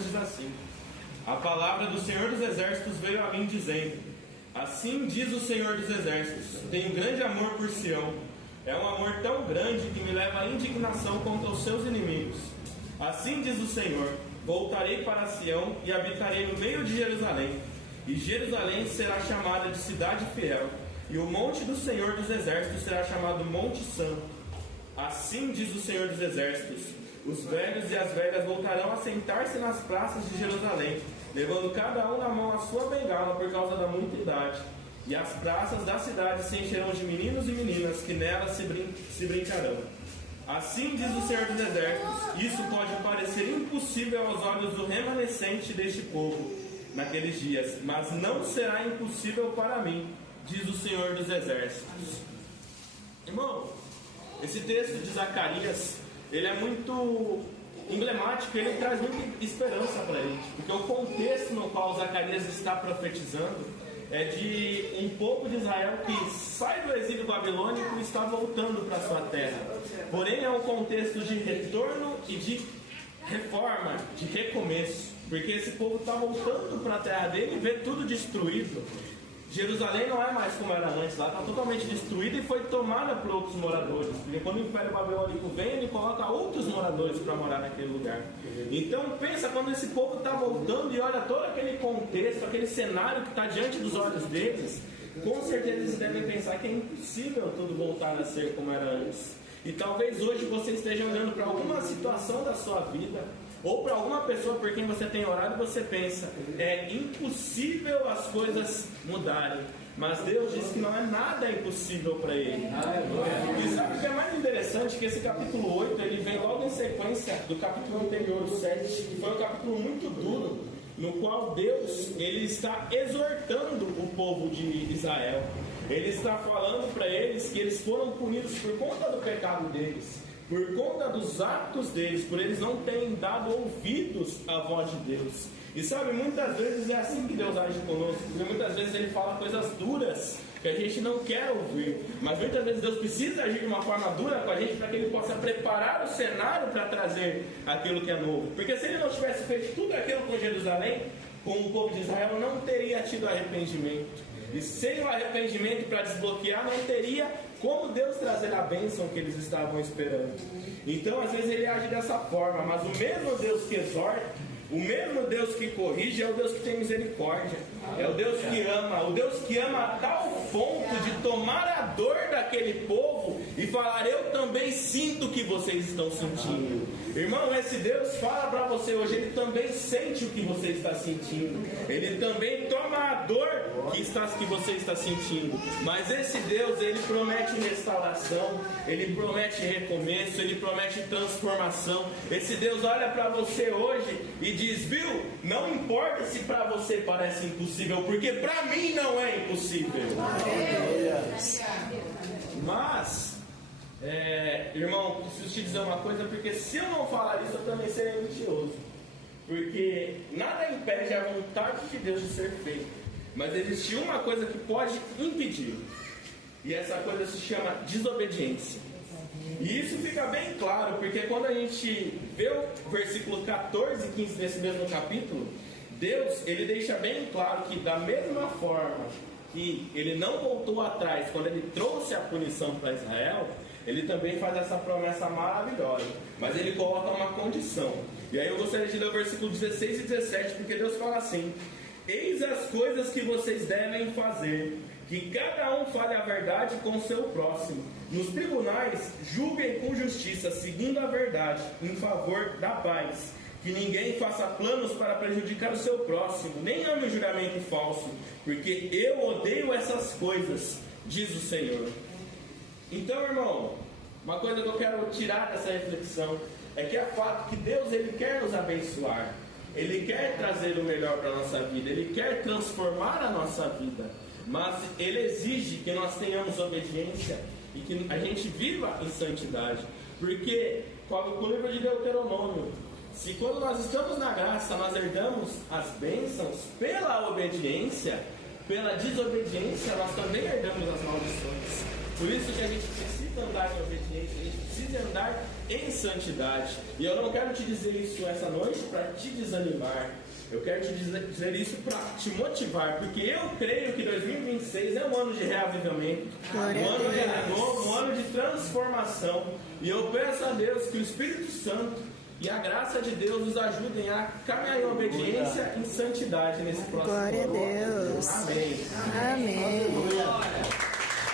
nos diz assim: a palavra do Senhor dos Exércitos veio a mim dizendo: assim diz o Senhor dos Exércitos, tenho grande amor por Sião. É um amor tão grande que me leva à indignação contra os seus inimigos. Assim diz o Senhor: voltarei para Sião e habitarei no meio de Jerusalém. E Jerusalém será chamada de cidade fiel, e o monte do Senhor dos Exércitos será chamado Monte Santo. Assim diz o Senhor dos Exércitos: os velhos e as velhas voltarão a sentar-se nas praças de Jerusalém, levando cada um na mão a sua bengala por causa da muita idade. E as praças da cidade se encherão de meninos e meninas que nelas se brincarão. Assim diz o Senhor dos Exércitos: isso pode parecer impossível aos olhos do remanescente deste povo naqueles dias, mas não será impossível para mim, diz o Senhor dos Exércitos. Irmão, esse texto de Zacarias, ele é muito emblemático, ele traz muita esperança para a gente, porque o contexto no qual Zacarias está profetizando é de um povo de Israel que sai do exílio babilônico e está voltando para a sua terra. Porém, é um contexto de retorno e de reforma, de recomeço, porque esse povo está voltando para a terra dele e vê tudo destruído. Jerusalém não é mais como era antes, lá está totalmente destruída e foi tomada por outros moradores, porque quando o Império Babilônico vem, ele coloca outros moradores para morar naquele lugar. Então pensa, quando esse povo está voltando e olha todo aquele contexto, aquele cenário que está diante dos olhos deles, com certeza eles devem pensar que é impossível tudo voltar a ser como era antes. E talvez hoje você esteja olhando para alguma situação da sua vida, ou para alguma pessoa por quem você tem orado, você pensa: é impossível as coisas mudarem. Mas Deus diz que não é nada impossível para Ele. E sabe o que é mais interessante? Que esse capítulo 8, ele vem logo em sequência do capítulo anterior, o 7, que foi um capítulo muito duro, no qual Deus, ele está exortando o povo de Israel. Ele está falando para eles que eles foram punidos por conta do pecado deles, por conta dos atos deles, por eles não terem dado ouvidos à voz de Deus. E sabe, muitas vezes é assim que Deus age conosco, porque muitas vezes Ele fala coisas duras que a gente não quer ouvir, mas muitas vezes Deus precisa agir de uma forma dura com a gente para que Ele possa preparar o cenário para trazer aquilo que é novo. Porque se Ele não tivesse feito tudo aquilo com Jerusalém, com o povo de Israel, não teria tido arrependimento. E sem o arrependimento para desbloquear, não teria como Deus trazer a bênção que eles estavam esperando. Então, às vezes, Ele age dessa forma, mas o mesmo Deus que exorta, o mesmo Deus que corrige, é o Deus que tem misericórdia, é o Deus que ama, o Deus que ama a tal ponto de tomar a dor daquele povo e falar: eu também sinto o que vocês estão sentindo. Irmão, esse Deus fala para você hoje, Ele também sente o que você está sentindo, Ele também toma a dor que você está sentindo. Mas esse Deus, Ele promete restauração, Ele promete recomeço, Ele promete transformação. Esse Deus olha para você hoje e diz: viu, não importa se para você parece impossível, porque para mim não é impossível. Mas, irmão, preciso te dizer uma coisa, porque se eu não falar isso, eu também serei mentiroso. Porque nada impede a vontade de Deus de ser feita, mas existe uma coisa que pode impedir, e essa coisa se chama desobediência. E isso fica bem claro, porque quando a gente vê o versículo 14 e 15 desse mesmo capítulo, Deus, Ele deixa bem claro que da mesma forma que Ele não voltou atrás quando Ele trouxe a punição para Israel, Ele também faz essa promessa maravilhosa, mas Ele coloca uma condição. E aí eu gostaria de ler o versículo 16 e 17, porque Deus fala assim: eis as coisas que vocês devem fazer, que cada um fale a verdade com o seu próximo. Nos tribunais, julguem com justiça, segundo a verdade, em favor da paz. Que ninguém faça planos para prejudicar o seu próximo, nem ame o juramento falso, porque eu odeio essas coisas, diz o Senhor. Então, irmão, uma coisa que eu quero tirar dessa reflexão é que é fato que Deus, Ele quer nos abençoar, Ele quer trazer o melhor para a nossa vida, Ele quer transformar a nossa vida, mas Ele exige que nós tenhamos obediência e que a gente viva em santidade. Porque, com o livro de Deuteronômio, se quando nós estamos na graça, nós herdamos as bênçãos pela obediência, pela desobediência nós também herdamos as maldições. Por isso que a gente precisa andar em obediência, a gente precisa precise andar em santidade. E eu não quero te dizer isso essa noite para te desanimar. Eu quero te dizer isso para te motivar, porque eu creio que 2026 é um ano de reavivamento, um ano de renovo, um ano de transformação. E eu peço a Deus que o Espírito Santo e a graça de Deus nos ajudem a caminhar em obediência e em santidade nesse próximo ano. Glória a Deus. Amém. Amém.